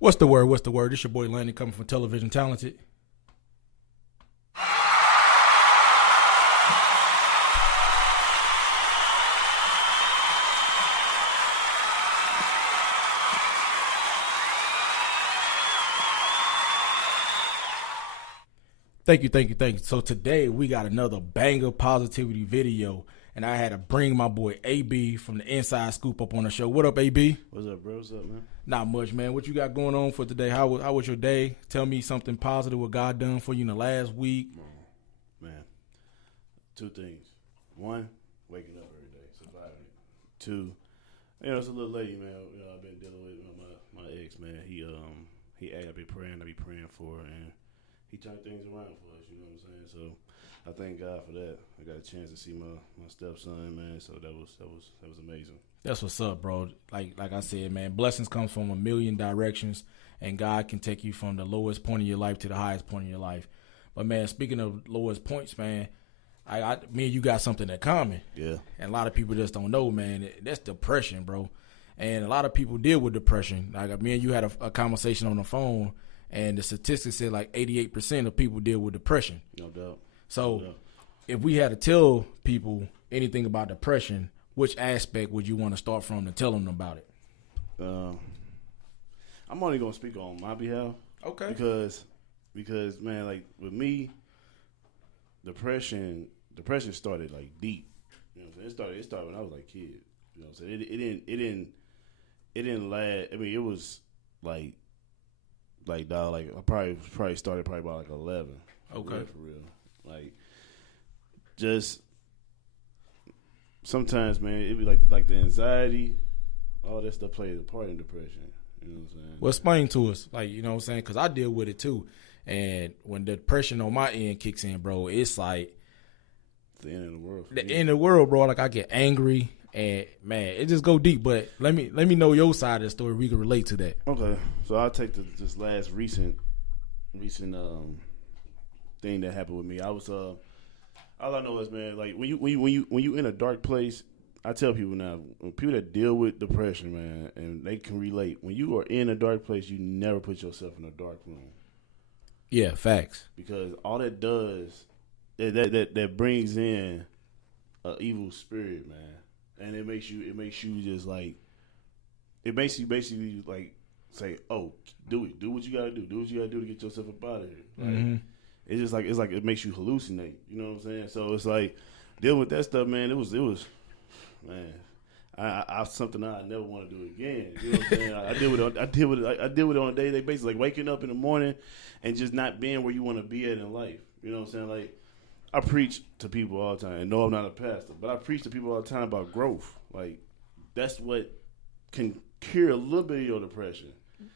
What's the word? What's the word? This your boy Landon coming from Television Talented. Thank you. So today we got another banger positivity video, and I had to bring my boy AB from the Inside Scoop up on the show. What up, AB? What's up, bro? What's up, man? Not much, man. What you got going on for today? How was your day? Tell me something positive what God done for you in the last week. Man, two things. One, waking up every day, surviving it. Two, it's a little lady, man. I've been dealing with my ex, man. I be praying for her, and he turned things around for us. You know what I'm saying? So I thank God for that. I got a chance to see my stepson, man. So that was amazing. That's what's up, bro. Like I said, man, blessings come from a million directions, and God can take you from the lowest point of your life to the highest point of your life. But man, speaking of lowest points, man, me and you got something in common. Yeah. And a lot of people just don't know, man. That's depression, bro. And a lot of people deal with depression. Like me and you had a conversation on the phone, and the statistics said like 88% of people deal with depression. No doubt. So if we had to tell people anything about depression, which aspect would you want to start from to tell them about it? I'm only going to speak on my behalf. Okay. Because man, like with me, depression started like deep. You know what I'm saying? It started when I was like a kid. You know what I'm saying? It didn't last. I mean, it was like dog, like I probably started probably about like 11. Okay. For real. Like just sometimes, man, it be like the anxiety, all that stuff plays a part in depression. You know what I'm saying? Well, explain to us, like, you know what I'm saying? Because I deal with it too. And when the depression on my end kicks in, bro, it's like the end of the world. The end of the world, bro. Like I get angry, and man, it just go deep. But let me know your side of the story. We can relate to that. Okay, so I'll take this last recent thing that happened with me. I was all I know is, man, like when you in a dark place, I tell people now, when people that deal with depression, man, and they can relate. When you are in a dark place, you never put yourself in a dark room. Yeah, facts. Because all that does, that brings in an evil spirit, man, and it makes you just like, it makes you basically like say, oh, do what you gotta do to get yourself up out of here. Like, mm-hmm. It's like it makes you hallucinate. You know what I'm saying? So it's like dealing with that stuff, man. It was man. I something I never want to do again. You know what I'm saying? I deal with it on a day-to-day basis, like waking up in the morning and just not being where you want to be at in life. You know what I'm saying? Like I preach to people all the time, and no, I'm not a pastor, but I preach to people all the time about growth. Like that's what can cure a little bit of your depression.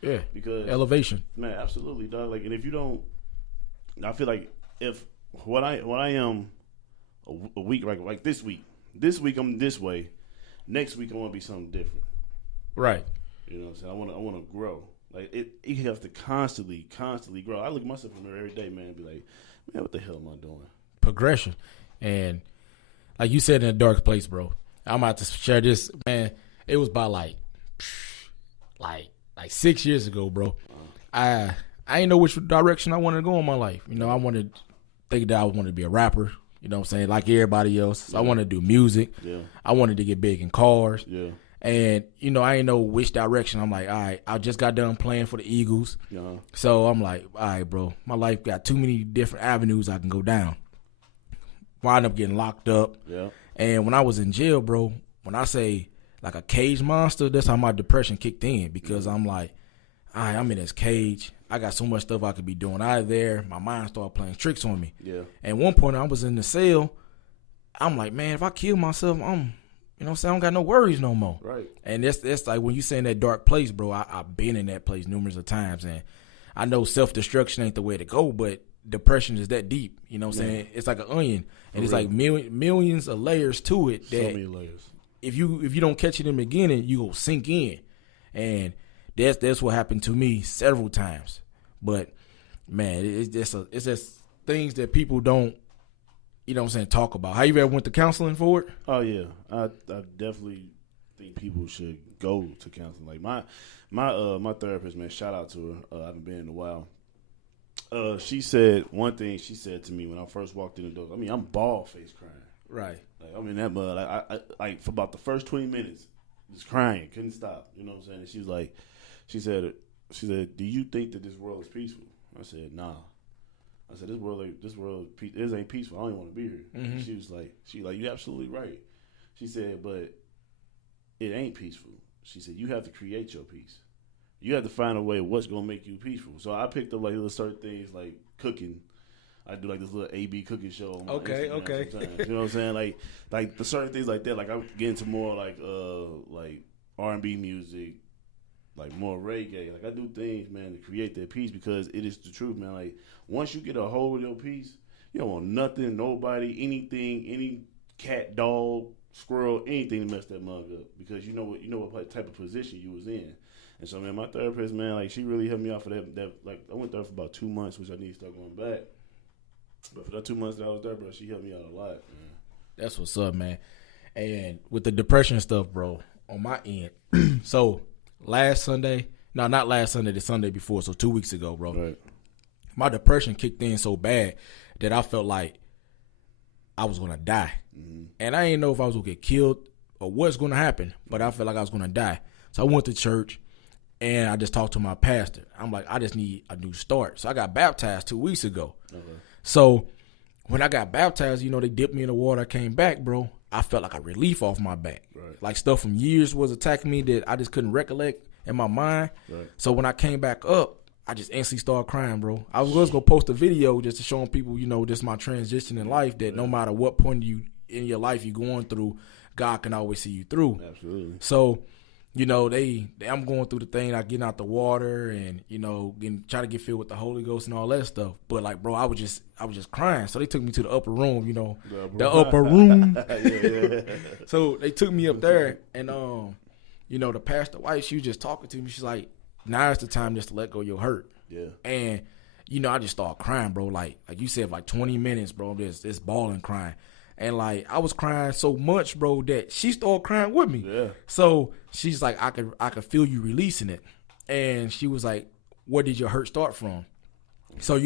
Yeah, because elevation, man, absolutely, dog. Like, and if you don't, I feel like if what I am a week like this week I'm this way. Next week I want to be something different. Right. You know what I'm saying? I want to grow. Like you have to constantly grow. I look at myself in the mirror every day, man, and be like, man, what the hell am I doing? Progression. And like you said, in a dark place, bro. I'm about to share this, man. It was about like 6 years ago, bro. I didn't know which direction I wanted to go in my life. You know, I wanted that I wanted to be a rapper. You know what I'm saying? Like everybody else. Yeah. I wanted to do music. Yeah. I wanted to get big in cars. Yeah. And, you know, I didn't know which direction. I'm like, all right, I just got done playing for the Eagles. Yeah. So I'm like, all right, bro, my life got too many different avenues I can go down. Wind up getting locked up. Yeah. And when I was in jail, bro, when I say like a cage monster, that's how my depression kicked in, because I'm like, all right, I'm in this cage. I got so much stuff I could be doing out of there. My mind started playing tricks on me. Yeah. And one point I was in the cell. I'm like, man, if I kill myself, you know what I'm saying, I don't got no worries no more. Right. And that's like when you say in that dark place, bro, I've been in that place numerous of times. And I know self-destruction ain't the way to go, but depression is that deep. You know what I'm saying? It's like an onion. And it's like millions of layers to it. That so many layers. If you don't catch it in the beginning, you go sink in. And that's what happened to me several times. But man, it's just things that people don't, you know what I'm saying, talk about. How you ever went to counseling for it? Oh yeah, I definitely think people should go to counseling. Like my therapist, man, shout out to her. I haven't been in a while. She said one thing. She said to me when I first walked in the door. I mean, I'm bald face crying. Right. Like I'm in that mud. I like for about the first 20 minutes, just crying, couldn't stop. You know what I'm saying? And she was like, she said, do you think that this world is peaceful? I said, nah. I said, this world ain't peaceful. I don't even want to be here. Mm-hmm. She was like, you're absolutely right. She said, but it ain't peaceful. She said, you have to create your peace. You have to find a way of what's gonna make you peaceful. So I picked up like little certain things like cooking. I do like this little AB cooking show on my Instagram sometimes. You know what I'm saying? Like the certain things like that. Like I'm getting to more like R&B music, like more reggae. Like I do things, man, to create that peace because it is the truth, man. Like once you get a hold of your peace, you don't want nothing, nobody, anything, any cat, dog, squirrel, anything to mess that mug up because you know what type of position you was in. And so, man, my therapist, man, like she really helped me out for that. Like I went there for about 2 months, which I need to start going back. But for that 2 months that I was there, bro, she helped me out a lot, man. That's what's up, man. And with the depression stuff, bro, on my end. So not last Sunday, the Sunday before, so 2 weeks ago, bro. Right. My depression kicked in so bad that I felt like I was gonna die. Mm-hmm. And I didn't know if I was gonna get killed or what's gonna happen, but I felt like I was gonna die. So I went to church and I just talked to my pastor. I'm like, I just need a new start. So I got baptized 2 weeks ago. Okay. So when I got baptized, they dipped me in the water. I came back, bro. I felt like a relief off my back. Right. Like stuff from years was attacking me that I just couldn't recollect in my mind. Right. So when I came back up, I just instantly started crying, bro. I was going to post a video just to show people, this my transition in life, that no matter what point in your life you're going through, God can always see you through. Absolutely. So, I'm going through the thing, like getting out the water and, trying to get filled with the Holy Ghost and all that stuff. But like, bro, I was just crying. So they took me to the upper room, the upper room. Yeah. So they took me up there and, the pastor wife, she was just talking to me. She's like, now is the time just to let go of your hurt. Yeah. And, I just started crying, bro. Like you said, like 20 minutes, bro, just bawling, crying. And like I was crying so much, bro, that she started crying with me. Yeah. So she's like, I could feel you releasing it. And she was like, where did your hurt start from? So,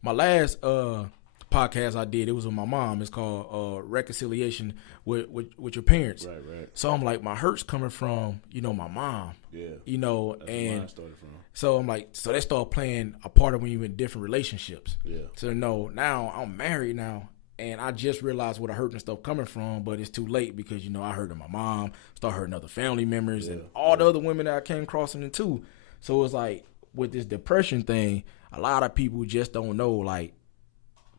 my last podcast I did, it was with my mom. It's called Reconciliation with Your Parents. Right. So I'm like, my hurt's coming from, my mom. Yeah. That's and where mine started from. So I'm like, so they start playing a part of when you're in different relationships. Yeah. So now I'm married now. And I just realized where the hurt and stuff coming from, but it's too late because, I hurted my mom, start hurting other family members and all the other women that I came crossing into. So it's like with this depression thing, a lot of people just don't know like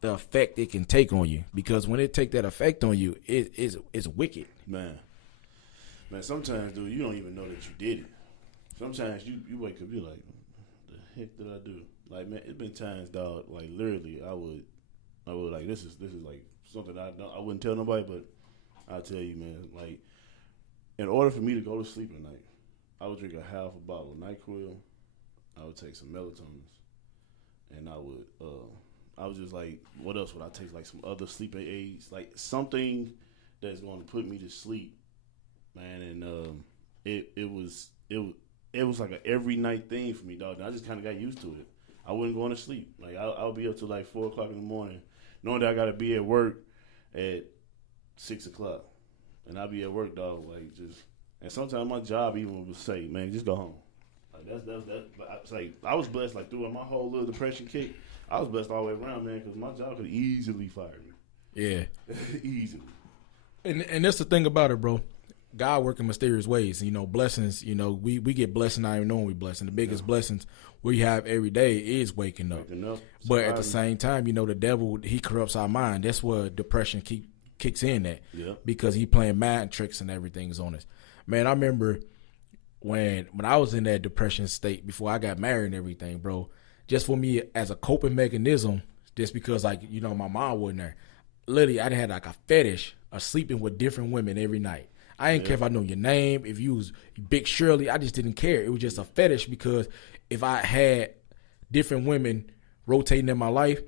the effect it can take on you because when it take that effect on you, it's wicked. Man, sometimes, dude, you don't even know that you did it. Sometimes you wake up, you're like, what the heck did I do? Like, man, it's been times, dog, like literally I would like this is like something I wouldn't tell nobody, but I'll tell you, man. Like, in order for me to go to sleep at night, I would drink a half a bottle of NyQuil. I would take some melatonin, and I was just like, what else would I take? Like some other sleeping aids, like something that's going to put me to sleep, man. And it was like a every night thing for me, dog. And I just kind of got used to it. I wouldn't go to sleep. Like I'll be up till like 4 o'clock in the morning, knowing that I got to be at work at 6 o'clock, and I'll be at work, dog. Like just, and sometimes my job even would say, "Man, just go home." Like that's. It's like I was blessed. Like through my whole little depression kick, I was blessed all the way around, man, because my job could easily fire me. Yeah, easily. And that's the thing about it, bro. God work in mysterious ways. Blessings, we get blessed not even knowing we blessed. And the biggest blessings we have every day is waking up. But at the same time, the devil, he corrupts our mind. That's where depression kicks in at. Yeah. Because he playing mind tricks and everything's on us. Man, I remember when I was in that depression state before I got married and everything, bro, just for me as a coping mechanism, just because like, my mom wasn't there. Literally, I had like a fetish of sleeping with different women every night. I didn't care if I know your name, if you was Big Shirley. I just didn't care. It was just a fetish because if I had different women rotating in my life,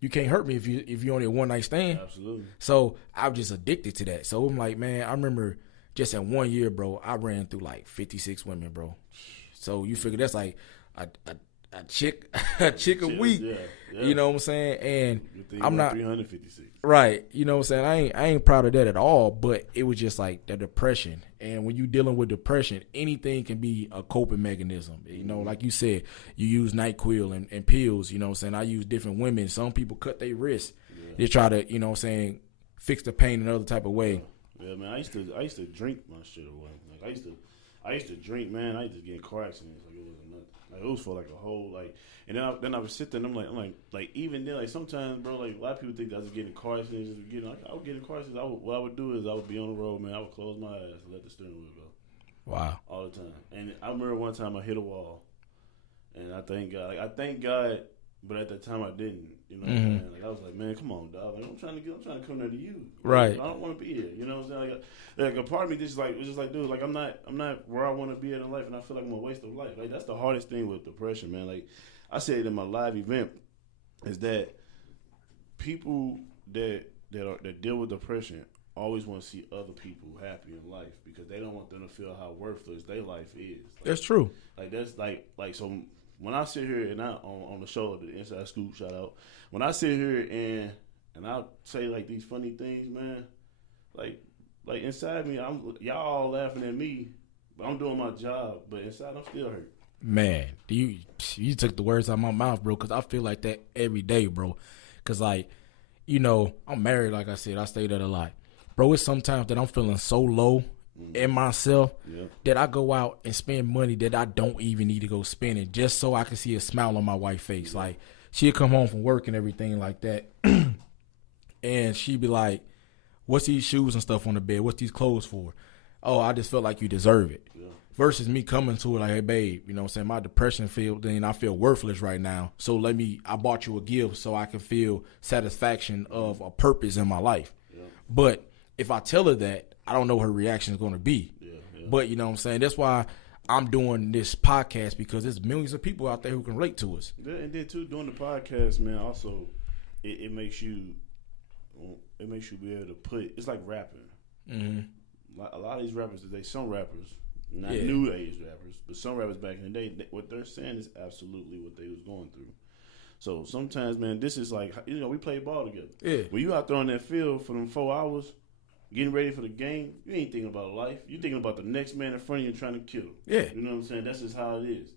you can't hurt me if you only a one night stand. Absolutely. So I was just addicted to that. So I'm like, man, I remember just in 1 year, bro, I ran through like 56 women, bro. So you figure that's like a chick a week. Yeah. You know what I'm saying? And I'm not 356. right. You know what I'm saying? I ain't proud of that at all, but it was just like the depression. And when you dealing with depression, anything can be a coping mechanism. You know, like you said, you use NyQuil and pills, you know what I'm saying? I use different women. Some people cut their wrists. They try to, you know what I'm saying, fix the pain another type of way. Yeah, man. I used to drink my shit away. Like I used to drink, man. I used to get in car accidents. Like it was nothing. Like it was for like a whole like, and then I would sit there and I'm like even then like sometimes, bro, like a lot of people think that I was getting in car accidents. Just getting, like, I would get in car accidents. What I would do is I would be on the road, man. I would close my eyes and let the steering wheel go. Wow. All the time. And I remember one time I hit a wall, and I thank God. Like I thank God, but at that time I didn't. You know what I'm saying? Like I was like, man, come on, dog. Like I'm trying to come there to you. Right. Like, I don't want to be here. You know what I'm saying? Like a part of me was just like, dude, like I'm not where I want to be in life, and I feel like I'm a waste of life. Like that's the hardest thing with depression, man. Like I said in my live event, is that people that deal with depression always want to see other people happy in life because they don't want them to feel how worthless their life is. Like, That's true. Like that's like so. When I sit here and I on the show, the Inside Scoop, shout out. When I sit here and I say like these funny things, man, like inside me, y'all all laughing at me, but I'm doing my job, but inside I'm still hurt. Man, you took the words out of my mouth, bro, because I feel like that every day, bro. Because, like, you know, I'm married, like I said. I stay there a lot. Bro, it's sometimes that I'm feeling so low in myself that I go out and spend money that I don't even need to go spending just so I can see a smile on my wife's face. Like, she'll come home from work and everything like that, and she'd be like, what's these shoes and stuff on the bed? What's these clothes for? Oh, I just felt like you deserve it. Yeah. Versus me coming to it like, hey, babe, you know what I'm saying? My depression then I feel worthless right now. So I bought you a gift so I can feel satisfaction of a purpose in my life. Yeah. But if I tell her that, I don't know what her reaction is going to be. Yeah. But you know what I'm saying? That's why I'm doing this podcast, because there's millions of people out there who can relate to us. Yeah, and then too, doing the podcast, man, also it makes you be able to put, it's like rapping. Mm-hmm. A lot of these rappers today, some rappers, not new age rappers, but some rappers back in the day, what they're saying is absolutely what they was going through. So sometimes, man, this is like, you know, we play ball together. Yeah. When you out there on that field for them 4 hours, getting ready for the game, you ain't thinking about life. You're thinking about the next man in front of you trying to kill him. Yeah. You know what I'm saying? That's just how it is.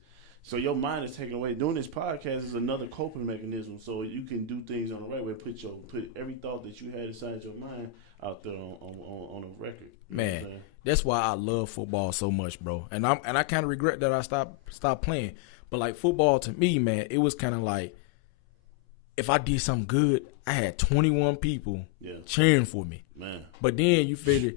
So your mind is taken away. Doing this podcast is another coping mechanism, so you can do things on the right way. Put every thought that you had inside your mind out there on a record. Man, that's why I love football so much, bro. And I kind of regret that I stopped playing. But like football to me, man, it was kind of like if I did something good, I had 21 people cheering for me. Man. But then you figure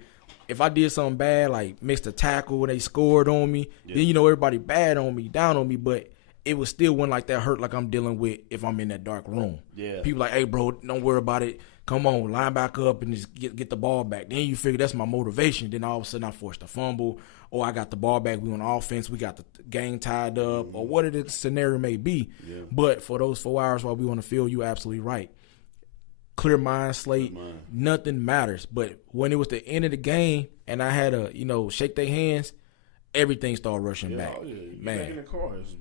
if I did something bad, like missed a tackle and they scored on me, then you know everybody bad on me, down on me, but it was still one like that hurt like I'm dealing with if I'm in that dark room. Yeah. People like, hey, bro, don't worry about it. Come on, line back up and just get the ball back. Then you figure that's my motivation. Then all of a sudden I forced a fumble, or I got the ball back. We on offense. We got the game tied up, or whatever the scenario may be. Yeah. But for those 4 hours while we on the field, you're absolutely right. Clear mind, slate, nothing matters. But when it was the end of the game and I had to, shake their hands, everything started rushing back. Yeah. Man, back in the car is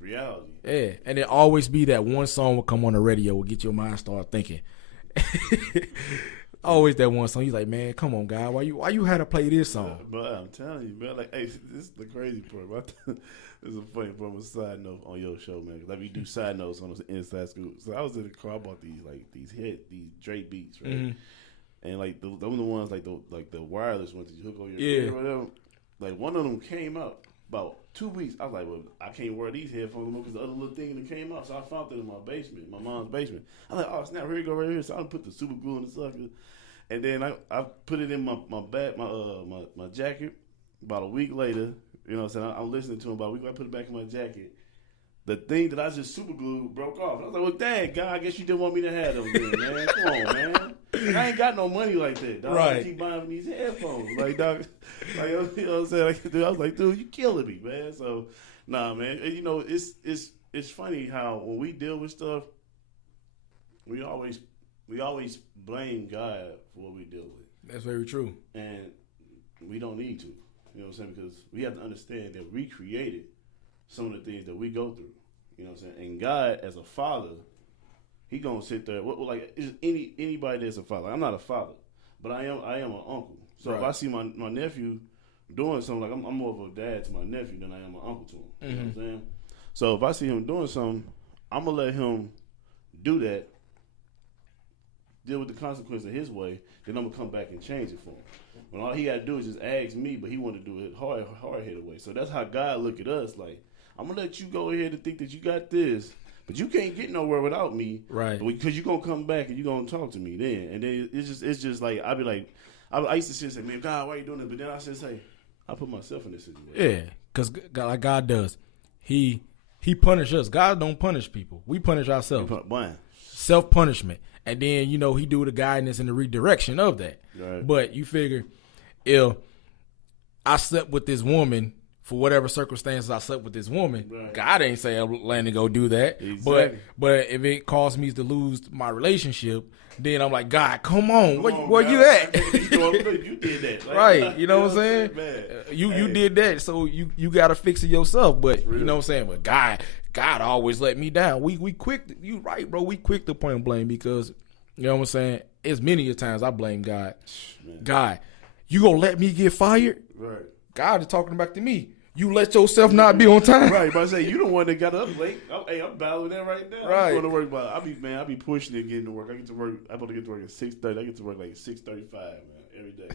reality. Yeah, and it always be that one song will come on the radio will get your mind start thinking. Always that one song. He's like, man, come on, guy. Why you had to play this song? But I'm telling you, man. Like, hey, this is the crazy part. This is a funny part. A side note on your show, man. Like we do side notes on the Inside Scoop. So I was in the car. I bought these Drake beats, right? Mm-hmm. And like those are the ones like the wireless ones that you hook on your ear or whatever. Like one of them came out about 2 weeks. I was like, well, I can't wear these headphones because the other little thing that came out. So I found it in my basement, my mom's basement. I was like, oh snap, here you go right here. So I put the super glue in the sucker, and then I put it in my bag, my jacket. About a week later, you know what I'm saying, I'm listening to him. About a week later, I put it back in my jacket. The thing that I just super glued broke off. I was like, well, dang, God, I guess you didn't want me to have them then, man. Come on, man. And I ain't got no money like that, dog. Right. I keep buying these headphones. Like, dog, like, you know what I'm saying? I was like, dude, you killing me, man. So, nah, man. And, you know, it's funny how when we deal with stuff, we always blame God for what we deal with. That's very true. And we don't need to. You know what I'm saying? Because we have to understand that we created some of the things that we go through. You know what I'm saying? And God, as a father, He gonna sit there. Like is anybody that's a father? Like, I'm not a father, but I am an uncle. So if I see my nephew doing something, like I'm more of a dad to my nephew than I am an uncle to him. You know what I'm saying? So if I see him doing something, I'm gonna let him do that, deal with the consequences his way. Then I'm gonna come back and change it for him. When all he gotta do is just ask me, but he want to do it hard headed way. So that's how God look at us. Like, I'm gonna let you go ahead and think that you got this, but you can't get nowhere without me, right? Because you gonna come back and you gonna talk to me then, and then it's just like I be like, I used to sit and say, man, God, why you doing this? But then I just say, I put myself in this situation. Yeah, because like God does, He punish us. God don't punish people. We punish ourselves. Self punishment, and then He do the guidance and the redirection of that. Right. But you figure, if I slept with this woman, for whatever circumstances I slept with this woman, right, God ain't say I'm letting to go do that. Exactly. But if it caused me to lose my relationship, then I'm like, God, come on, where you at? You did that. Like, right. You know what I'm saying? You did that, so you got to fix it yourself. But you know what I'm saying? But God always let me down. We quick, you right, bro. We quick to point blame because, you know what I'm saying? It's many a times I blame God. Man. God, you gonna let me get fired? Right. God is talking back to me. You let yourself not be on time. Right, but I say you the one that got up late. I'm battling that right now. Right. I'm going to work, but I be pushing it, getting to work. I get to work. I'm about to get to work at 6:30. I get to work like 6:35, man, every day.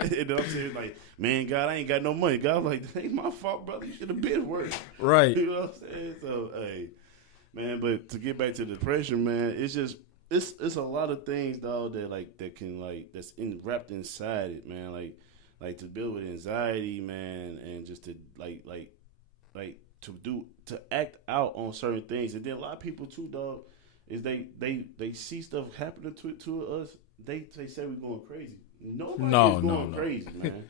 And then I'm saying like, man, God, I ain't got no money. God, like, that ain't my fault, brother. You should have been working. Right. You know what I'm saying? So, hey, man. But to get back to depression, man, it's just it's a lot of things, dog, that can that's wrapped inside it, man. Like to deal with anxiety, man, and just to to act out on certain things. And then a lot of people too, dog, is they see stuff happening to us. They say we're going crazy. Nobody is going crazy, man.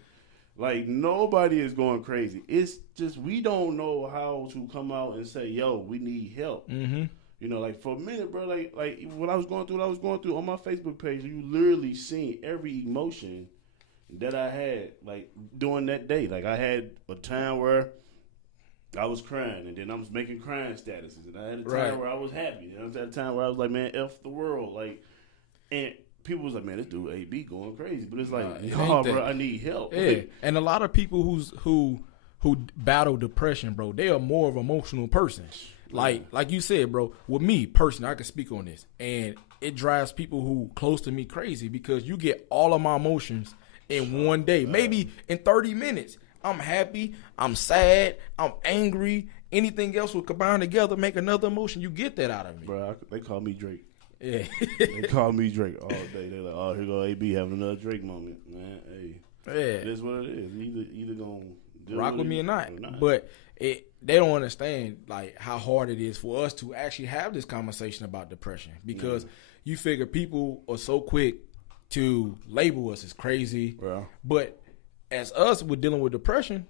Like nobody is going crazy. It's just we don't know how to come out and say, yo, we need help. Mm-hmm. You know, like for a minute, bro, like when I was going through on my Facebook page, you literally seen every emotion that I had, like, during that day. Like, I had a time where I was crying, and then I was making crying statuses. And I had a time where I was happy. And I had a time where I was like, man, F the world. Like, and people was like, man, this dude AB going crazy. But it's like, bro, I need help. Yeah, like, and a lot of people who battle depression, bro, they are more of an emotional person. Like you said, bro, with me, personally, I can speak on this. And it drives people who close to me crazy because you get all of my emotions in one day, maybe in 30 minutes. I'm happy, I'm sad, I'm angry. Anything else will combine together, make another emotion. You get that out of me. Bro, they call me Drake. Yeah. They call me Drake all day. They're like, oh, here go AB having another Drake moment. Man, hey. Yeah. It is what it is. Either going to rock with me or not. But they don't understand like how hard it is for us to actually have this conversation about depression because you figure people are so quick to label us as crazy. Yeah. But as us, we're dealing with depression,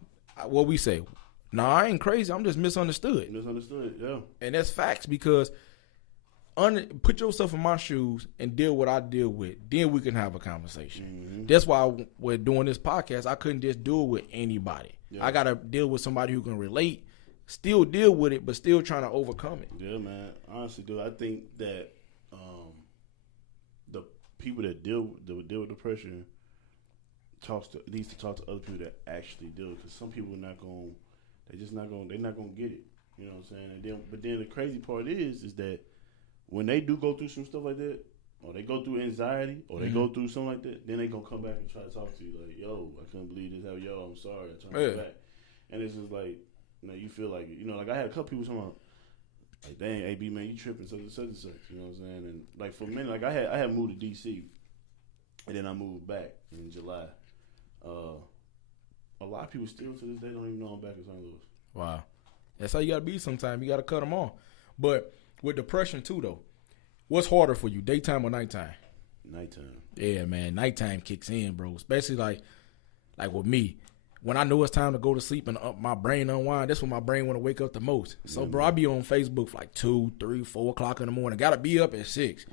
what we say, nah, I ain't crazy. I'm just misunderstood. Misunderstood, yeah. And that's facts because put yourself in my shoes and deal what I deal with. Then we can have a conversation. Mm-hmm. That's why we're doing this podcast. I couldn't just do it with anybody. Yeah. I got to deal with somebody who can relate, still deal with it, but still trying to overcome it. Yeah, man. Honestly, dude, I think that the people that deal with depression needs to talk to other people that actually deal with it. Because some people they're not gonna get it. You know what I'm saying? But then the crazy part is that when they do go through some stuff like that, or they go through anxiety, or they go through something like that, then they gonna come back and try to talk to you like, yo, I couldn't believe this. Yo, I'm sorry. I turned back. And it's just like, you feel like, like I had a couple people talking about, like, dang, AB, man, you tripping, such and such and such. You know what I'm saying? And like for a minute, like I had moved to DC, and then I moved back in July. A lot of people still to this day don't even know I'm back in St. Louis. Wow, that's how you gotta be. Sometimes you gotta cut them off. But with depression too, though, what's harder for you, daytime or nighttime? Nighttime. Yeah, man, nighttime kicks in, bro. Especially like with me. When I know it's time to go to sleep and my brain unwind, that's when my brain want to wake up the most. So, bro, I be on Facebook for like 2, 3, 4 o'clock in the morning. Got to be up at 6.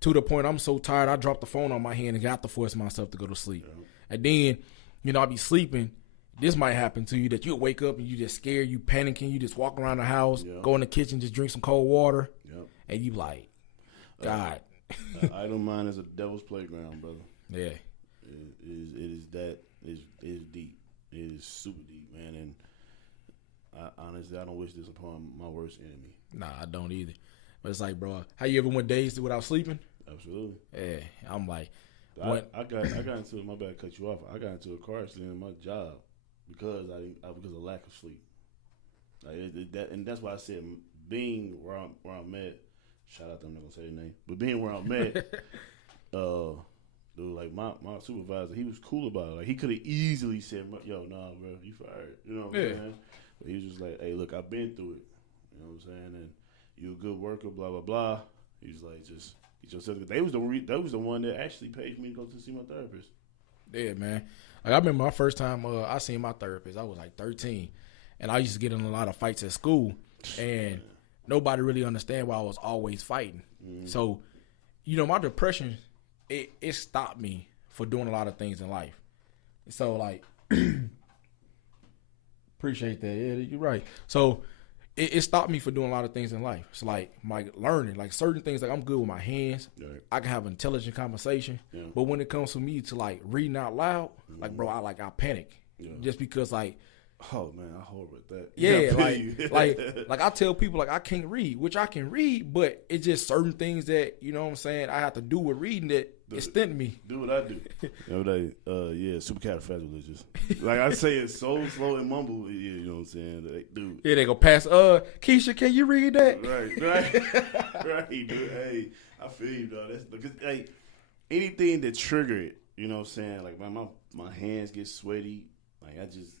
To the point I'm so tired, I drop the phone on my hand and got to force myself to go to sleep. And then, I be sleeping. This might happen to you that you'll wake up and you just scared, you panicking, you just walk around the house, go in the kitchen, just drink some cold water, and you like, God. Idle mind is a devil's playground, brother. Yeah. It is deep. It is super deep, man. And honestly, I don't wish this upon my worst enemy. Nah, I don't either. But it's like, bro, how you ever went days without sleeping? Absolutely. Yeah, I'm like, I got into my bad. Cut you off. I got into a car accident in my job because because of lack of sleep. And that's why I said being where I'm at. Shout out to, I'm not gonna say their name, but being where I'm at, dude, like my supervisor, he was cool about it. Like he could have easily said, "Yo, nah, bro, you fired." You know what I'm saying? But he was just like, "Hey, look, I've been through it. You know what I'm saying? And you a good worker, blah blah blah." He was like, "Just get yourself." They was the one that actually paid for me to go to see my therapist. Yeah, man. Like I remember my first time I seen my therapist. I was like 13, and I used to get in a lot of fights at school, and nobody really understand why I was always fighting. So, my depression, it stopped me for doing a lot of things in life. So, like, appreciate that. Yeah, you're right. So, it stopped me for doing a lot of things in life. It's like my learning, like certain things, like I'm good with my hands. Right. I can have an intelligent conversation. Yeah. But when it comes to me to like reading out loud, like, bro, I panic. Yeah. Just because like, oh man, I horrible at that. Yeah, like I tell people like I can't read, which I can read, but it's just certain things that what I'm saying I have to do with reading that extend me. Do what I do. Supercalifragilistic. Like I say it so slow and mumble. Yeah, you know what I'm saying, like, dude. Yeah, they go pass. Keisha, can you read that? Right, dude. Hey, I feel you, dog. That's because anything that trigger it, you know what I'm saying. Like my hands get sweaty. Like I just,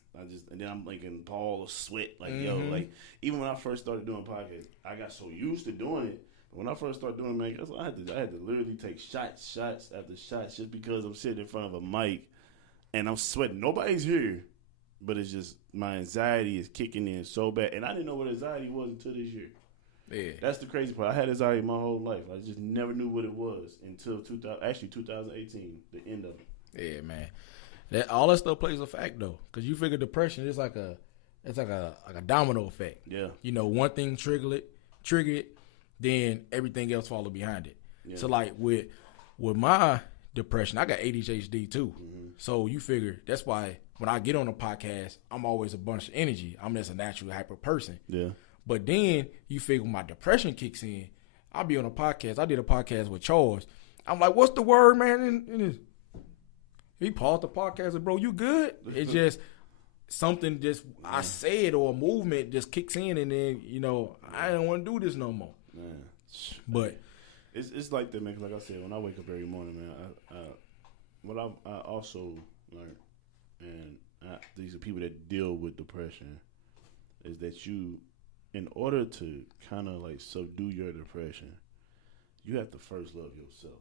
and then I'm like in ball of sweat. Like, like even when I first started doing podcasts, I got so used to doing it. When I first started doing it, I had to literally take shots after shots just because I'm sitting in front of a mic and I'm sweating. Nobody's here, but it's just my anxiety is kicking in so bad. And I didn't know what anxiety was until this year. Yeah. That's the crazy part. I had anxiety my whole life. I just never knew what it was until 2018, the end of it. Yeah, man. All that stuff plays a fact though, because you figure depression is like a domino effect. Yeah, one thing trigger it, then everything else follow behind it. Yeah. So like with my depression, I got ADHD too. Mm-hmm. So you figure that's why when I get on a podcast, I'm always a bunch of energy. I'm just a naturally hyper person. Yeah. But then you figure when my depression kicks in, I'll be on a podcast. I did a podcast with Charles. I'm like, what's the word, man? He paused the podcast and, bro, you good? It's just something I said or a movement just kicks in and then, I don't want to do this no more. Man. But it's like that, man. Like I said, when I wake up every morning, man, what I also learned, and these are people that deal with depression, is that you, in order to kind of like subdue your depression, you have to first love yourself.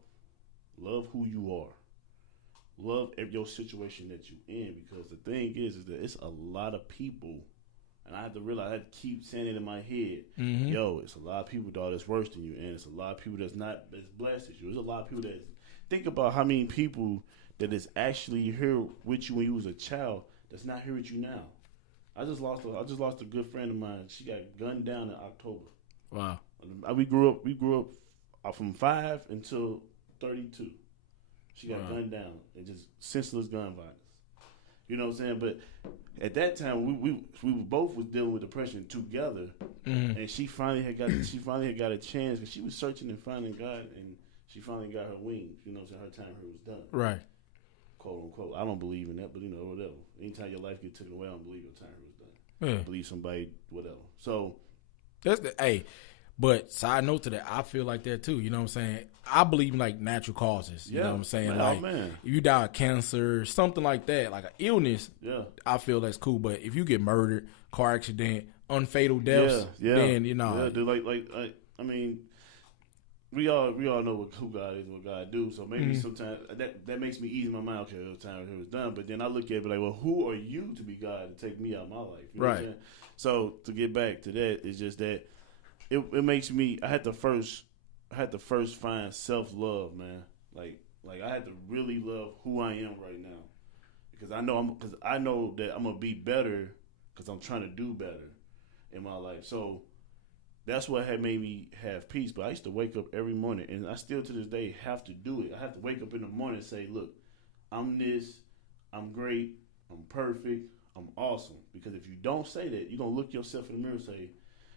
Love who you are. Love your situation that you in, because the thing is that it's a lot of people, and I have to realize, I have to keep saying it in my head. Mm-hmm. Yo, it's a lot of people, dog, that's worse than you, and it's a lot of people that's not as blessed as you. There's a lot of people that think about how many people that is actually here with you when you was a child that's not here with you now. I just lost a good friend of mine. She got gunned down in October. Wow. We grew up from 5 until 32. She got gunned down and just senseless gun violence. You know what I'm saying? But at that time, we both was dealing with depression together, and she finally had got a chance because she was searching and finding God, and she finally got her wings. You know what I'm saying? Her time here was done. Right. Quote unquote. I don't believe in that, but whatever. Anytime your life gets taken away, I don't believe your time here was done. I believe somebody, whatever. So that's But side note to that, I feel like that too. You know what I'm saying? I believe in like natural causes. You know what I'm saying? Man, if you die of cancer, something like that, like an illness, I feel that's cool. But if you get murdered, car accident, unfatal deaths, then dude, I mean, we all know who God is and what God do. So maybe sometimes that makes me ease my mind. Okay, the time it was done. But then I look at it like, well, who are you to be God to take me out of my life? You know what I'm saying? So to get back to that, it's just that. It makes me. I had to first find self-love, man. Like I had to really love who I am right now. because I know that I'm gonna be better because I'm trying to do better in my life. So that's what had made me have peace. But I used to wake up every morning, and I still to this day have to do it. I have to wake up in the morning and say, look, I'm this, I'm great, I'm perfect, I'm awesome. Because if you don't say that, you're going to look yourself in the mirror and say,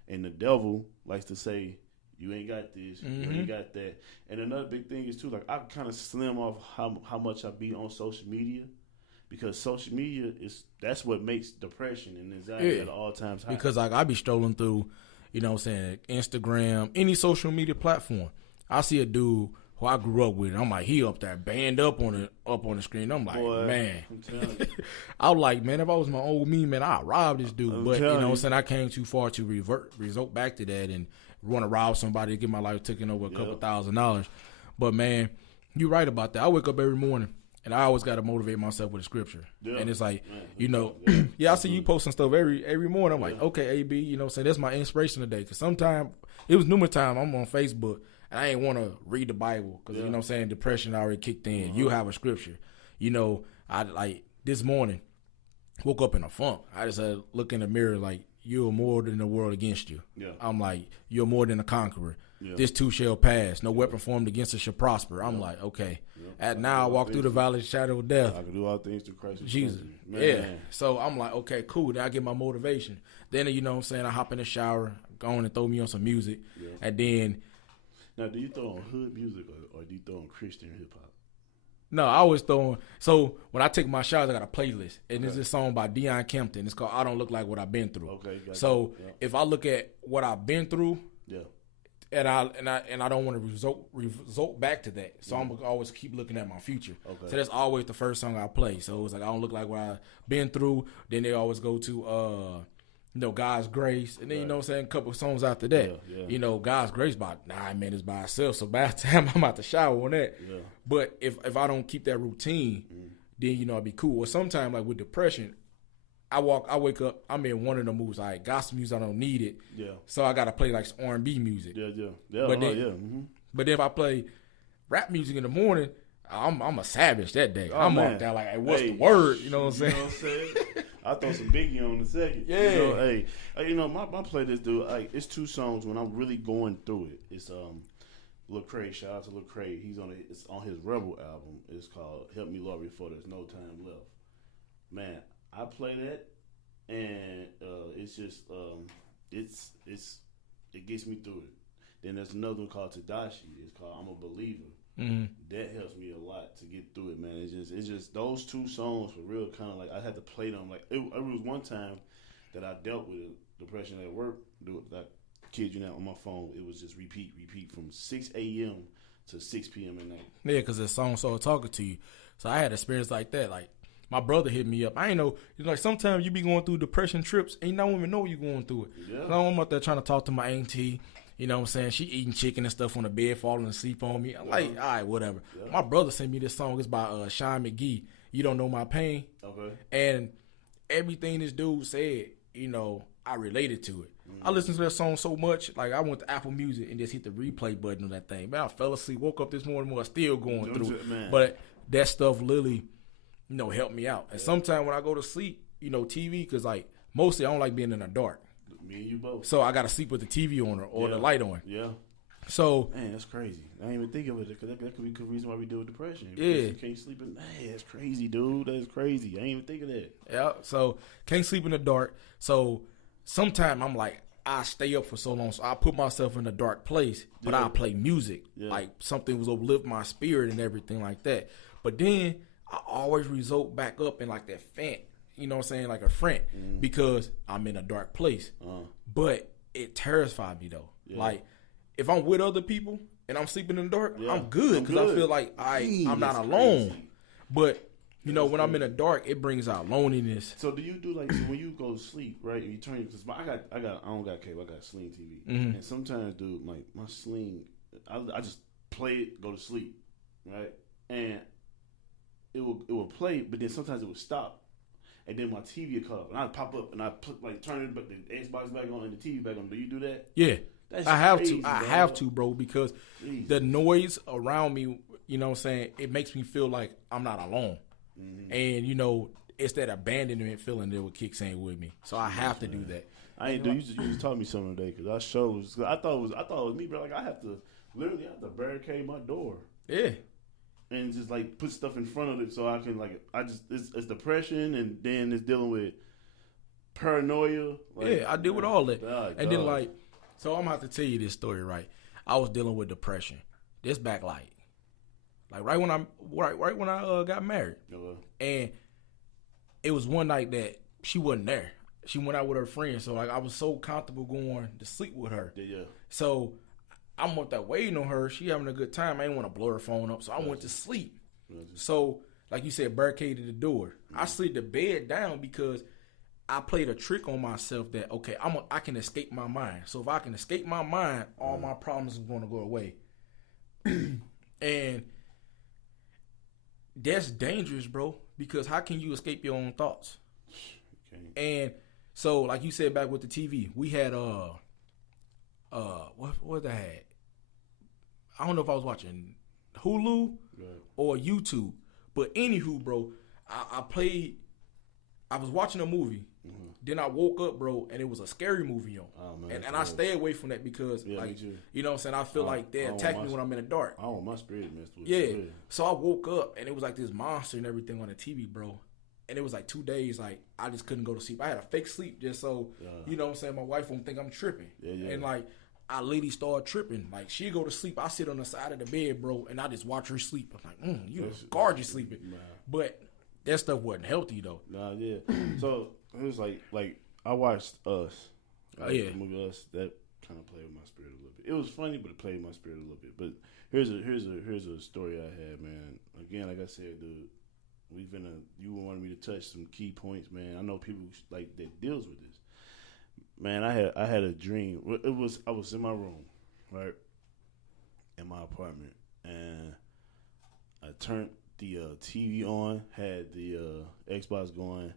and the devil likes to say, you ain't got this, you ain't got that. And another big thing is, too, like I kind of slim off how much I be on social media. Because social media, that's what makes depression and anxiety at all times high. Because like I be strolling through, you know what I'm saying, Instagram, any social media platform. I see a dude who I grew up with, and I'm like, he up there, band up on the screen. I'm like, boy, man. I'm telling you. I was like, man, if I was my old me, man, I'd rob this dude. But, you know what I'm you. saying, I came too far to resort back to that and want to rob somebody to get my life taken over a couple $1,000s. But, man, you're right about that. I wake up every morning, and I always got to motivate myself with a scripture. Yeah. And it's like, you know, I see you posting stuff every morning. I'm like, okay, AB, you know what I'm saying, that's my inspiration today. Because sometimes, it was numerous times I'm on Facebook, and I ain't want to read the Bible because, you know what I'm saying, depression already kicked in. You have a scripture. You know, I like this morning, woke up in a funk. I just had to look in the mirror like, you're more than the world against you. Yeah. I'm like, you're more than a conqueror. Yeah. This too shall pass. No weapon formed against us shall prosper. I'm like, okay. Now I walk through the valley of the shadow of death. I can do all things through Christ. Jesus. Yeah. So I'm like, okay, cool. Then I get my motivation. Then, you know what I'm saying, I hop in the shower, go on and throw me on some music. Yeah. And then. Now, do you throw on hood music or do you throw on Christian hip hop? No, I always throw on. So when I take my showers, I got a playlist. And there's this song by Cant. It's called I Don't Look Like What I've Been Through. Okay. So if I look at what I've been through, and I don't want to result back to that. So I'm gonna always keep looking at my future. Okay. So that's always the first song I play. So it's like I don't look like what I've been through. Then they always go to you know, God's Grace. And then, you know what I'm saying, a couple of songs after that. You know, God's Grace about 9 minutes by itself. So by the time I'm out the shower on that. Yeah. But if I don't keep that routine, then, you know, I'd be cool. Or sometimes, like with depression, I wake up, I'm in one of the moods. Like, gospel music, I don't need it. Yeah. So I got to play, like, some R&B music. Yeah. But then, but if I play rap music in the morning, I'm a savage that day. I'm up there like, hey, what's the word? You know what I'm saying? You know what I'm saying? I throw some Biggie on in a second. Yeah. You know, you know, my playlist, dude, like, it's 2 songs when I'm really going through it. It's Lil Craig, shout out to Lil Craig. It's on his Rebel album. It's called Help Me Lord Before There's No Time Left. Man, I play that and it's just it gets me through it. Then there's another one called Tadashi. It's called I'm a Believer. Mm-hmm. That helps me a lot to get through it, man. It's just those 2 songs for real. Kind of like I had to play them. Like it was one time that I dealt with depression at work. I kid you not, on my phone, it was just repeat from 6 a.m. to 6 p.m. at night. Yeah, because the song started talking to you. So I had experience like that. Like my brother hit me up. I ain't know. It's like sometimes you be going through depression trips and you don't even know you're going through it. Yeah. So I'm out there trying to talk to my auntie. You know what I'm saying? She eating chicken and stuff on the bed, falling asleep on me. I'm like, all right, whatever. Yeah. My brother sent me this song. It's by Sean McGee. You Don't Know My Pain. Okay. And everything this dude said, you know, I related to it. Mm-hmm. I listened to that song so much. Like, I went to Apple Music and just hit the replay button on that thing. Man, I fell asleep, woke up this morning, was still going through it. But that stuff literally, you know, helped me out. And sometimes when I go to sleep, you know, TV, because, like, mostly I don't like being in the dark. Me and you both. So I got to sleep with the TV on or the light on. Yeah. So. Man, that's crazy. I didn't even think of it because that could be a good reason why we deal with depression. Yeah. You can't sleep in. Man, that's crazy, dude. That's crazy. I didn't even think of that. Yeah. So can't sleep in the dark. So sometimes I'm like, I stay up for so long. So I put myself in a dark place, but I play music. Yeah. Like something was uplift my spirit and everything like that. But then I always result back up in like that fant. You know what I'm saying? Like a friend, because I'm in a dark place. But it terrifies me though. Yeah. Like if I'm with other people and I'm sleeping in the dark, I'm good because I feel like I'm not alone. Crazy. But you know, when I'm in the dark, it brings out loneliness. So do you do like when you go to sleep, right? And you turn because I don't got cable. I got Sling TV, and sometimes, dude, like my Sling, I just play it, go to sleep, right? And it will play, but then sometimes it would stop. And then my TV would cut off, and I'd pop up, and I'd turn it, but the Xbox back on and the TV back on. Do you do that? Yeah, I have to, bro, because the noise around me, you know what I'm saying, it makes me feel like I'm not alone. And you know, it's that abandonment feeling that what kicks in with me. So I have to do that. I ain't do. You just taught me something today because I thought it was me, bro. Like I have to literally barricade my door. Yeah. And just like put stuff in front of it so I can it's depression and then it's dealing with paranoia. Like, yeah, I deal with all that. God, and then so I'm gonna have to tell you this story, right? I was dealing with depression. This back like right when I got married. And it was one night that she wasn't there. She went out with her friends, so like I was so comfortable going to sleep with her. Yeah. So I'm up there waiting on her. She having a good time. I didn't want to blow her phone up, so I went to sleep. So, like you said, barricaded the door. I slid the bed down because I played a trick on myself that, okay, I can escape my mind. So if I can escape my mind, all my problems are going to go away. And that's dangerous, bro, because how can you escape your own thoughts? And so, like you said back with the TV, we had what I had? I don't know if I was watching Hulu or YouTube, but anywho, bro, I was watching a movie. Then I woke up, bro, and it was a scary movie on. Oh, man, and I stay away from that because, you know what I'm saying, I feel like they attack me when I'm in the dark. I want my spirit messed with. Yeah. So I woke up, and it was like this monster and everything on the TV, bro. And it was like 2 days, like, I just couldn't go to sleep. I had a fake sleep just so, you know what I'm saying, my wife won't think I'm tripping. And, like, I literally started tripping. Like, she'd go to sleep. I sit on the side of the bed, bro, and I just watch her sleep. I'm like, you gorgeous sleeping. But that stuff wasn't healthy, though. Nah, yeah. So, it was like I watched Us. The movie Us. That kind of played with my spirit a little bit. It was funny, but it played with my spirit a little bit. But here's a story I had, man. Again, like I said, dude, you wanted me to touch some key points, man. I know people like that deals with this. Man, I had a dream. I was in my room, right, in my apartment, and I turned the TV on, had the Xbox going,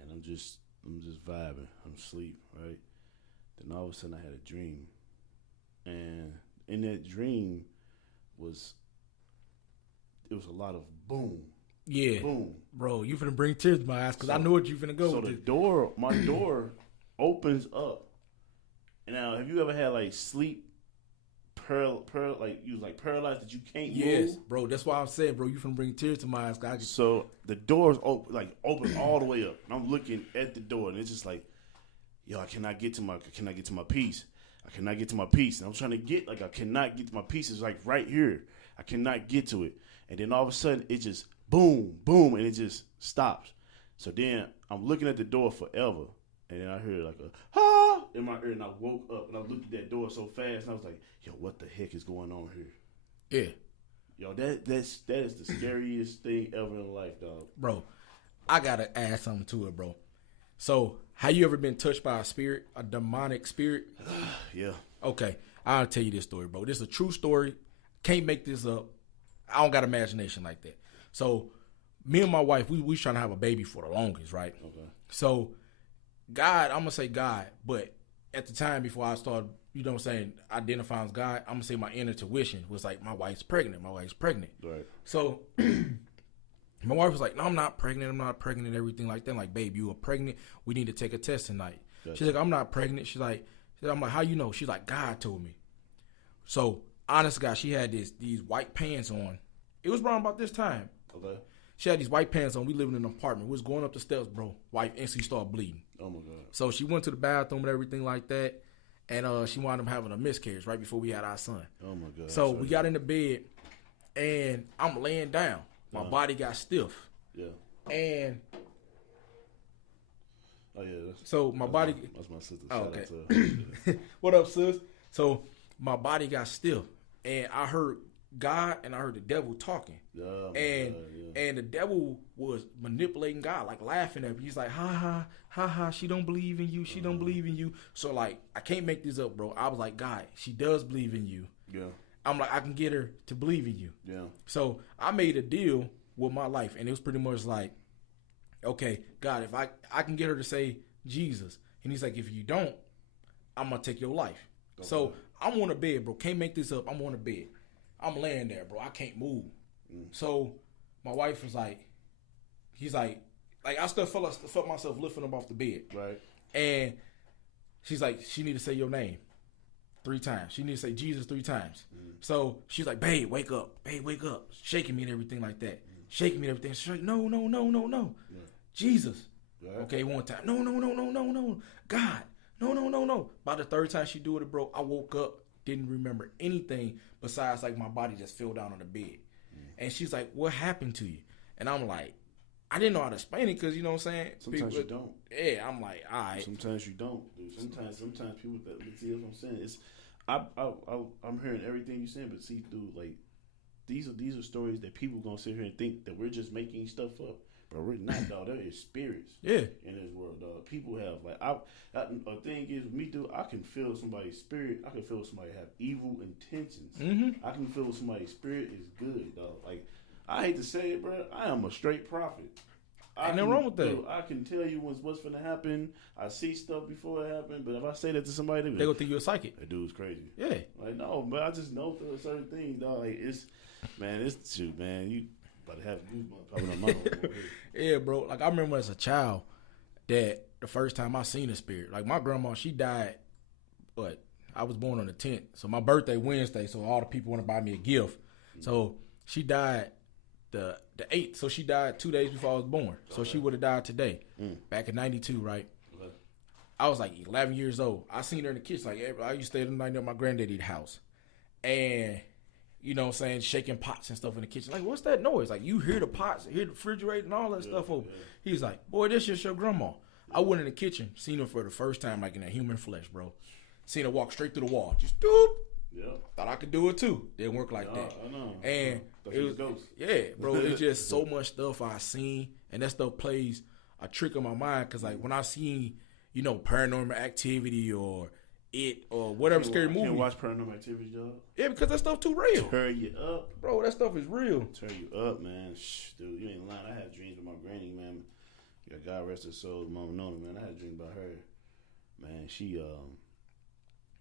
and I'm just vibing. I'm asleep, right? Then all of a sudden I had a dream, and in that dream it was a lot of boom. Yeah, boom, bro. You finna bring tears to my eyes because I know what you finna go so with. So my door opens up. And now, have you ever had like sleep like you was like paralyzed that you can't move? Yes, bro. That's why I'm saying, bro, you finna bring tears to my eyes. So the door's open all the way up. And I'm looking at the door, and it's just like, yo, I cannot get to my piece. I cannot get to my piece. And I'm trying to get, I cannot get to my piece. It's like right here. I cannot get to it. And then all of a sudden, it just boom, boom, and it just stops. So then I'm looking at the door forever. And then I heard like a in my ear, and I woke up and I looked at that door so fast, and I was like, "Yo, what the heck is going on here?" Yeah, yo, that is the scariest thing ever in life, dog. Bro, I gotta add something to it, bro. So, have you ever been touched by a spirit, a demonic spirit? Yeah. Okay, I'll tell you this story, bro. This is a true story. Can't make this up. I don't got imagination like that. So, me and my wife, we was trying to have a baby for the longest, right? Okay. So, God, I'm going to say God, but at the time before I started, you know what I'm saying, identifying as God, I'm going to say my inner intuition was like, my wife's pregnant. Right. So my wife was like, no, I'm not pregnant, everything like that. I'm like, babe, you are pregnant. We need to take a test tonight. Gotcha. She's like, I'm not pregnant. I'm like, how you know? She's like, God told me. So, honest God, she had these white pants on. It was around about this time. Okay. She had these white pants on. We lived in an apartment. We was going up the steps, bro. Wife instantly started bleeding. Oh, my God. So she went to the bathroom and everything like that, and she wound up having a miscarriage right before we had our son. Oh, my God. So we got in the bed, and I'm laying down. My body got stiff. Yeah. And oh, yeah. So my body. That's my sister. Oh, okay. What up, sis? So my body got stiff, and I heard God and I heard the devil talking. And the devil was manipulating God, like laughing at me. He's like, ha ha, she don't believe in you. She don't believe in you. So like, I can't make this up, bro. I was like, God, she does believe in you. Yeah. I'm like, I can get her to believe in you. Yeah. So I made a deal with my life, and it was pretty much like, okay, God, if I can get her to say Jesus, and he's like, if you don't, I'm gonna take your life. Okay. So I'm on a bed, bro. Can't make this up. I'm on a bed. I'm laying there, bro. I can't move. So my wife was like, he's like I still felt myself lifting him off the bed. Right. And she's like, she need to say your name 3 times. She need to say Jesus 3 times. So she's like, babe, wake up. Babe, wake up. Shaking me and everything like that. Shaking me and everything. She's like, no. Yeah. Jesus. Yeah. Okay, 1 time. No. God. No. By the 3rd time she do it, bro, I woke up, didn't remember anything besides like my body just fell down on the bed. And she's like, what happened to you? And I'm like, I didn't know how to explain it because, you know what I'm saying? Sometimes you don't. Yeah, I'm like, all right. Sometimes you don't, dude. Sometimes people that see what I'm saying. It's I'm hearing everything you're saying, but see, dude, like these are stories that people gonna sit here and think that we're just making stuff up, but we're not, dog. There is spirits, in this world, dog. People have like a thing is with me, dude. I can feel somebody's spirit. I can feel somebody have evil intentions. I can feel somebody's spirit is good, dog. Like I hate to say it, bro. I am a straight prophet. Ain't nothing wrong with that. Dude, I can tell you what's going to happen. I see stuff before it happens, but if I say that to somebody, they gonna think you're a psychic. That dude's crazy. Yeah. Like, no, but I just know for certain things, dog. Like, it's shoot, man. You about to have goosebumps popping on my head. Yeah, bro. Like, I remember as a child that the first time I seen a spirit, like, my grandma, she died, but I was born on the 10th. So, my birthday Wednesday, so all the people want to buy me a gift. So, she died the 8th, so she died 2 days before I was born. So she would have died today, back in 92, right? Okay. I was like 11 years old. I seen her in the kitchen. Like I used to stay the night at my granddaddy's house, and you know what I'm saying, shaking pots and stuff in the kitchen. Like, what's that noise? Like, you hear the pots, hear the refrigerator and all that stuff over. He's like, boy, this just your grandma. I went in the kitchen, seen her for the first time, like in a human flesh, bro. Seen her walk straight through the wall, just doop. Yeah. Thought I could do it too. Didn't work like that. I know. And it was ghost. Yeah, bro. It's just so much stuff I seen, and that stuff plays a trick on my mind. Cause like when I seen, you know, Paranormal Activity or It or whatever scary movie. You can't watch Paranormal Activity, dog. Yeah, because that stuff too real. Turn you up, bro. That stuff is real. Turn you up, man. Shh, dude, you ain't lying. I had dreams with my granny, man. Yeah, God rest her soul, Mama Nona, man. I had a dream about her. Man, she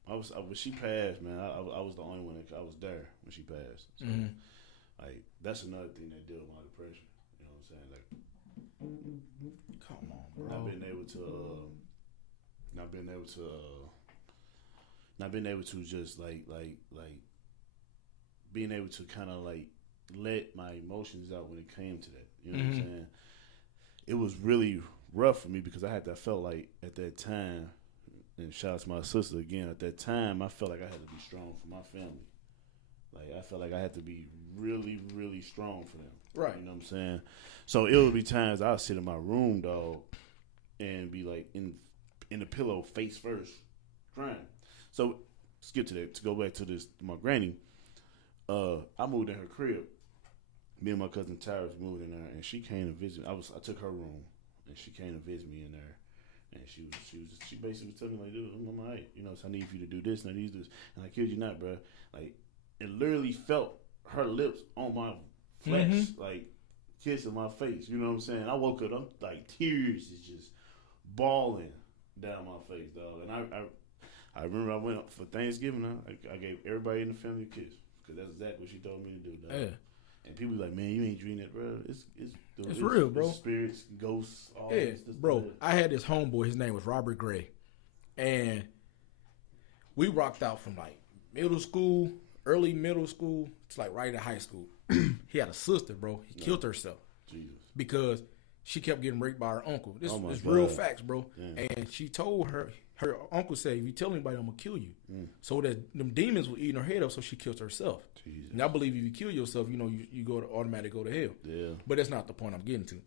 when she passed, man, I was the only one that I was there when she passed. So, like, that's another thing that deal with my depression. You know what I'm saying? Like, come on, bro. Not being able to just like being able to kind of like let my emotions out when it came to that. You know what I'm saying? It was really rough for me because I felt like at that time. And shout out to my sister again. At that time, I felt like I had to be strong for my family. Like, I felt like I had to be really, really strong for them. Right. You know what I'm saying? So it would be times I'd sit in my room, dog, and be like in the pillow, face first, crying. So skip to that. To go back to my granny. I moved in her crib. Me and my cousin Tyrus moved in there, and she came to visit me. I took her room, and she came to visit me in there. And she basically was telling me, like, dude, I'm all right. You know, so I need for you to do this and I need to do this. And I kid you not, bro. Like, it literally felt her lips on my flesh, like, kissing my face. You know what I'm saying? I woke up, I'm like, tears is just bawling down my face, dog. And I remember I went up for Thanksgiving. I gave everybody in the family a kiss because that's exactly what she told me to do, dog. Yeah. And people be like, man, you ain't dreaming that, bro. It's real, bro. Spirits, ghosts, all this. Bro, stuff. I had this homeboy. His name was Robert Gray. And we rocked out from, like, middle school, early middle school, to, like, right at high school. He had a sister, bro. He killed herself. Jesus. Because she kept getting raped by her uncle. This is real facts, bro. Yeah. And she told her uncle said, if you tell anybody, I'm going to kill you. So that them demons were eating her head up, so she killed herself. Jesus. And I believe if you kill yourself, you know, you automatically go to hell. Yeah. But that's not the point I'm getting to.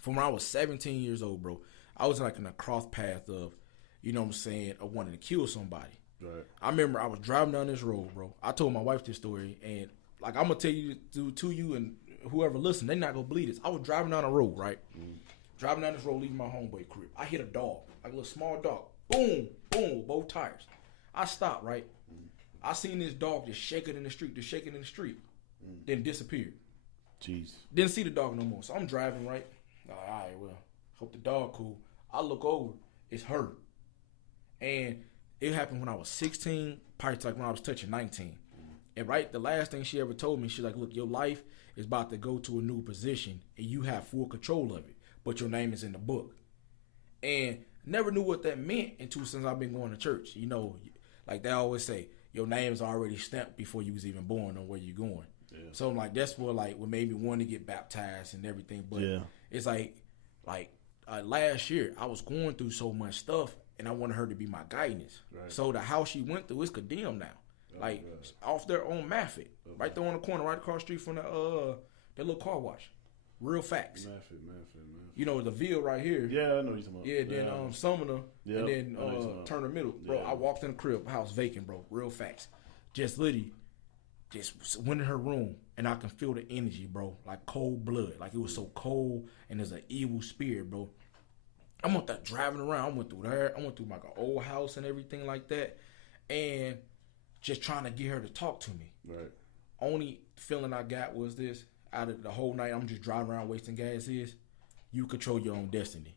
From when I was 17 years old, bro, I was like in a cross path of, you know what I'm saying, of wanting to kill somebody. Right. I remember I was driving down this road, bro. I told my wife this story, and like I'm gonna tell you to you and whoever listen, they're not gonna believe this. I was driving down the road, right? Driving down this road, leaving my homeboy crib. I hit a dog, like a little small dog. Boom, boom, with both tires. I stopped, right? I seen this dog just shaking in the street, then disappeared. Jeez. Didn't see the dog no more. So I'm driving, right? All right, well, hope the dog cool. I look over, it's her. And it happened when I was 16, probably like when I was touching 19. And the last thing she ever told me, she's like, look, your life is about to go to a new position and you have full control of it, but your name is in the book. And never knew what that meant until since I've been going to church. You know, like they always say, your name is already stamped before you was even born on where you're going. Yeah. So I'm like, that's what made me want to get baptized and everything. But it's like last year I was going through so much stuff and I wanted her to be my guidance. Right. So the house she went through is condemned now. Off there on Maffett, right there on the corner, right across the street from that little car wash. Real facts. Maffett. You know the Ville right here. Yeah, I know what you're talking about. Yeah, then Sumner, and then Turner Middle. Bro, I walked in the crib, house vacant, bro. Real facts. Just literally, just went in her room, and I can feel the energy, bro. Like cold blood. Like it was so cold, and there's an evil spirit, bro. I'm on that driving around. I went through there. I went through like an old house and everything like that, and just trying to get her to talk to me. Right. Only feeling I got was this. Out of the whole night, I'm just driving around wasting gas. You control your own destiny.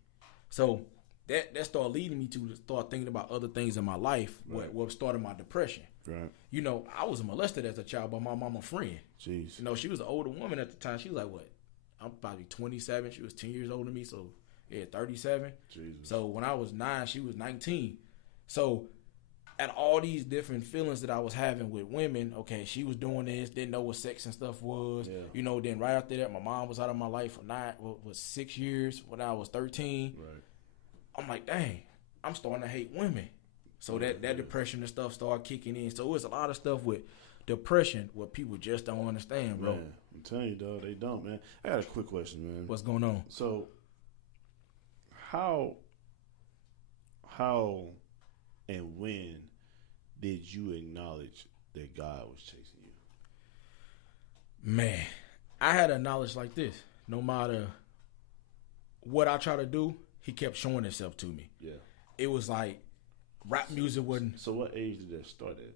So that started leading me to start thinking about other things in my life. Right. What started my depression. Right. You know, I was molested as a child by my mama friend. Jeez. You know, she was an older woman at the time. She was like, what? I'm probably 27. She was 10 years older than me. So, 37. Jesus. So, when I was 9, she was 19. So, at all these different feelings that I was having with women, okay, she was doing this, didn't know what sex and stuff was. Yeah. You know, then right after that, my mom was out of my life for 6 years when I was 13. Right. I'm like, dang, I'm starting to hate women. So that depression and stuff started kicking in. So it's a lot of stuff with depression what people just don't understand, bro. Man, I'm telling you, dog, they don't, man. I got a quick question, man. What's going on? So, how and when did you acknowledge that God was chasing you? Man, I had a knowledge like this. No matter what I try to do, he kept showing himself to me. Yeah. It was like rap music wasn't. So what age did that start at?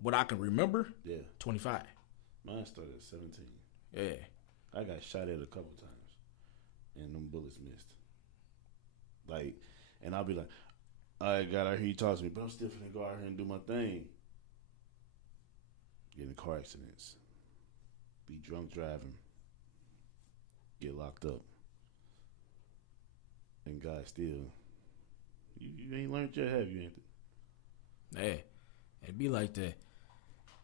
What I can remember? Yeah. 25. Mine started at 17. Yeah. I got shot at a couple times, and them bullets missed. And I'll be like, all right, God, I hear you talk to me, but I'm still finna go out here and do my thing. Get in car accidents. Be drunk driving. Get locked up. And God still, you ain't learned yet, have you, Anthony? Yeah, it be like that.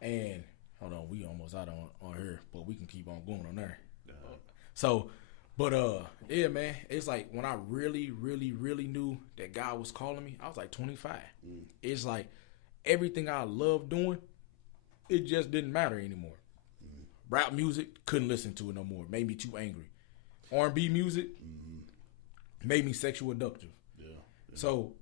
And, hold on, we almost out on here, but we can keep on going on there. So, but yeah, man, it's like when I really, really, really knew that God was calling me, I was like 25. It's like everything I loved doing, it just didn't matter anymore. Rap music, couldn't listen to it no more. Made me too angry. R&B music, made me sexual addictive. Yeah. So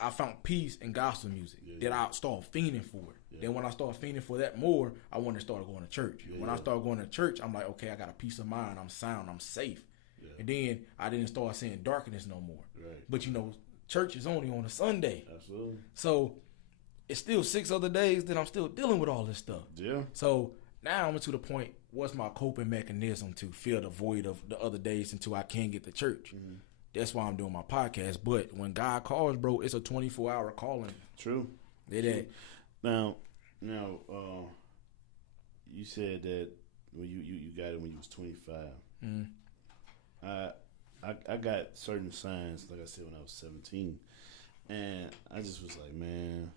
I found peace in gospel music. Then I started fiending for it. Then when I started fiending for that more, I wanted to start going to church. When I started going to church, I'm like, okay, I got a peace of mind. I'm sound. I'm safe. And then I didn't start seeing darkness no more. Right. But, you know, church is only on a Sunday. Absolutely. So it's still 6 other days that I'm still dealing with all this stuff. Yeah. So now I'm to the point, what's my coping mechanism to fill the void of the other days until I can get to church? Mm-hmm. That's why I'm doing my podcast. But when God calls, bro, it's a 24-hour calling. True. It ain't. Now, you said that when you got it when you was 25. Mm-hmm. I got certain signs, like I said, when I was 17, and I just was like, man,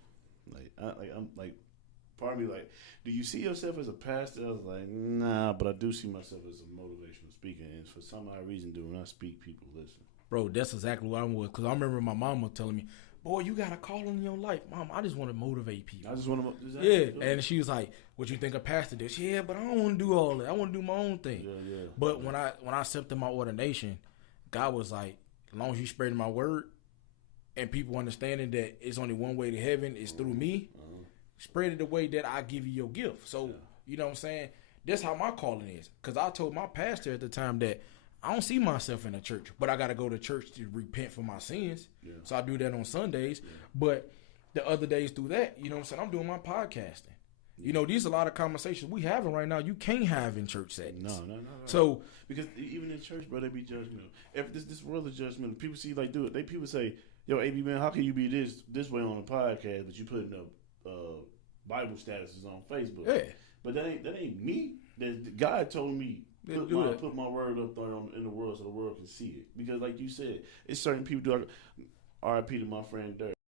I'm part of me like, do you see yourself as a pastor? I was like, nah, but I do see myself as a motivational speaker, and for some odd reason, when I speak, people listen. Bro, that's exactly what I was, because I remember my mama telling me, boy, you got a calling in your life. Mom, I just want to motivate people. I just want to exactly. Yeah, and she was like, what you think a pastor does? Yeah, but I don't want to do all that. I want to do my own thing. Yeah. But when I accepted my ordination, God was like, as long as you spreading my word and people understanding that it's only one way to heaven, it's through me, spread it the way that I give you your gift. So, you know what I'm saying? That's how my calling is. Because I told my pastor at the time that I don't see myself in a church, but I got to go to church to repent for my sins. Yeah. So I do that on Sundays. Yeah. But the other days through that, you know what I'm saying, I'm doing my podcasting. You know, these are a lot of conversations we having right now you can't have in church settings. No. So because even in church, bro, they be judgmental. If this world is judgmental. People see people say, yo, AB man, how can you be this way on a podcast, but you putting up Bible statuses on Facebook. Yeah. But that ain't me. That God told me put my word up there in the world so the world can see it. Because like you said, it's certain people do. R.I.P. to my friend Dirk.